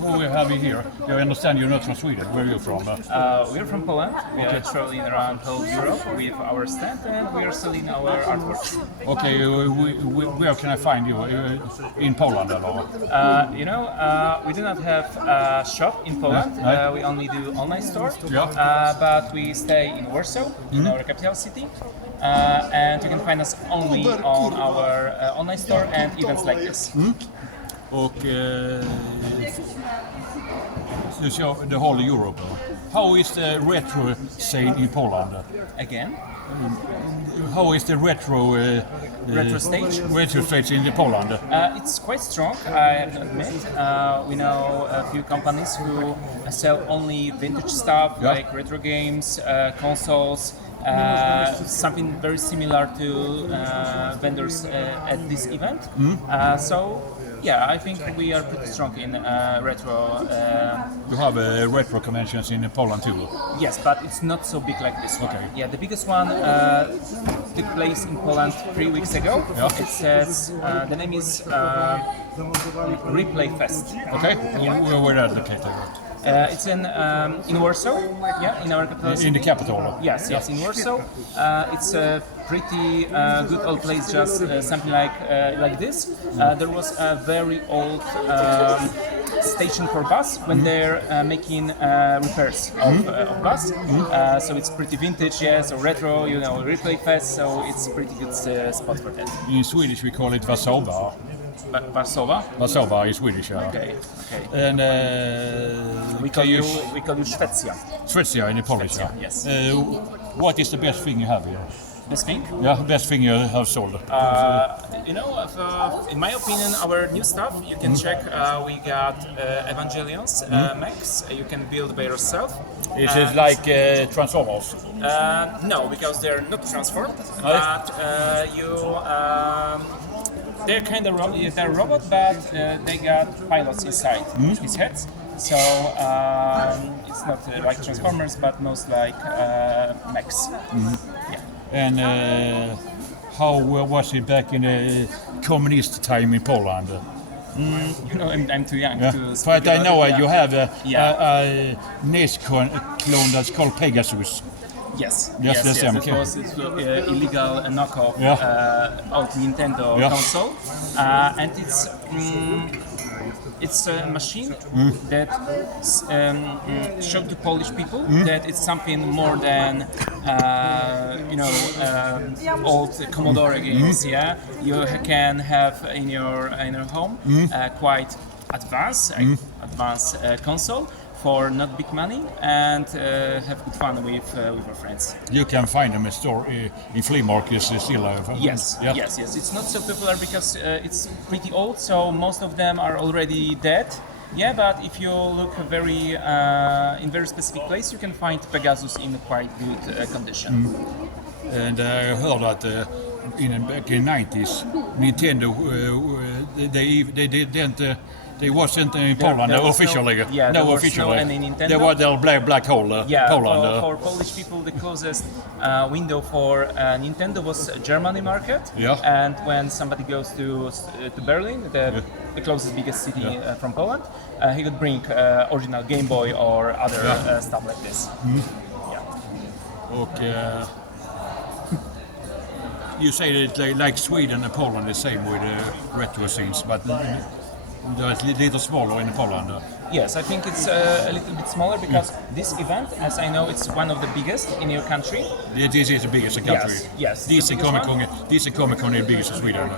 who we have here? I understand you're not from Sweden. Where are you from? We're from Poland. We are traveling around whole Europe with our stand, and we are selling our artworks. Okay, where can I find you? In Poland, or? We do not have a shop in Poland. We only do online store. But we stay in Warsaw, in our capital city. And you can find us only on our online store and events like this. Och so the whole Europe. How is the retro scene in Poland? Again? How is the retro stage in Poland? It's quite strong, I have to admit. We know a few companies who sell only vintage stuff like retro games, consoles. Something very similar to vendors at this event. I think we are pretty strong in retro. You have retro conventions in Poland too? Yes, but it's not so big like this one. Okay. Yeah, the biggest one took place in Poland 3 weeks ago. Yeah. It says the name is Replay Fest. Okay. Where are the located? It's in Warsaw, in our capital city. In the capital? Yes, in Warsaw. It's a pretty good old place, just something like this. There was a very old station for bus when they're making repairs of bus. So it's pretty vintage, so retro, replay fest, so it's a pretty good spot for that. In Swedish we call it Warszawa. Warszawa? Warszawa is Swedish, yeah. Okay. And we call you Szwecja. Szwecja in Polish, Szwecja, yes. What is the best thing you have here? Best thing? Yeah, best thing you have sold. In my opinion, our new stuff, you can check. We got Evangelions, mechs. You can build by yourself. Is it like Transformers? No, because they're not transformed. But they're kind of they're robot, but they got pilots inside his heads. So it's not like Transformers, but most like mechs. Yeah. And how was it back in the communist time in Poland? I'm too young to speak but I about know it, you have a NES clone that's called Pegasus. Yes. Yes. It was illegal knockoff old Nintendo console, and it's a machine that showed to Polish people that it's something more than old Commodore games. Yeah, you can have in your home quite advanced console for not big money and have good fun with your friends. You can find them in store in flea markets still. Yes. It's not so popular because it's pretty old, so most of them are already dead. Yeah, but if you look in very specific place, you can find Pegasus in quite good condition. And I heard that back in the 90s, Nintendo they wasn't in Poland officially. No any Nintendo. They were the black hole. Poland. For Polish people, the closest window for Nintendo was Germany market. Yeah. And when somebody goes to Berlin, the closest biggest city from Poland, he could bring original Game Boy or other stuff like this. Yeah. Okay. You say that like Sweden and Poland the same with retro scenes, but it's a little smaller in Poland. Yes, I think it's a little bit smaller because this event, as I know, it's one of the biggest in your country. This is the biggest in the country. Yes. This is Comic Con is the biggest in Sweden.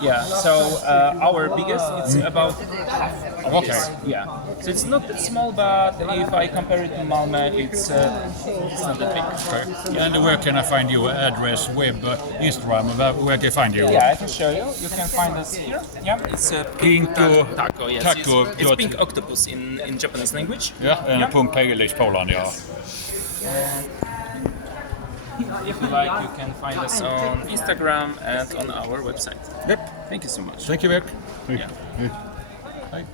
Yeah, so our biggest, it's about half of this. Yeah, so it's not that small, but if I compare it to Malmö, it's not that big. Okay. Yeah. And where can I find you? Address, web, Instagram, where can I find you? Yeah, I can show you. You can find us here. Yeah, it's Pinkutako. Yes, it's pink octopus in Japanese language. And .pl is Poland, If you like, you can find us on Instagram and on our website. Yep. Thank you so much. Thank you, Vic. Yeah. Bye.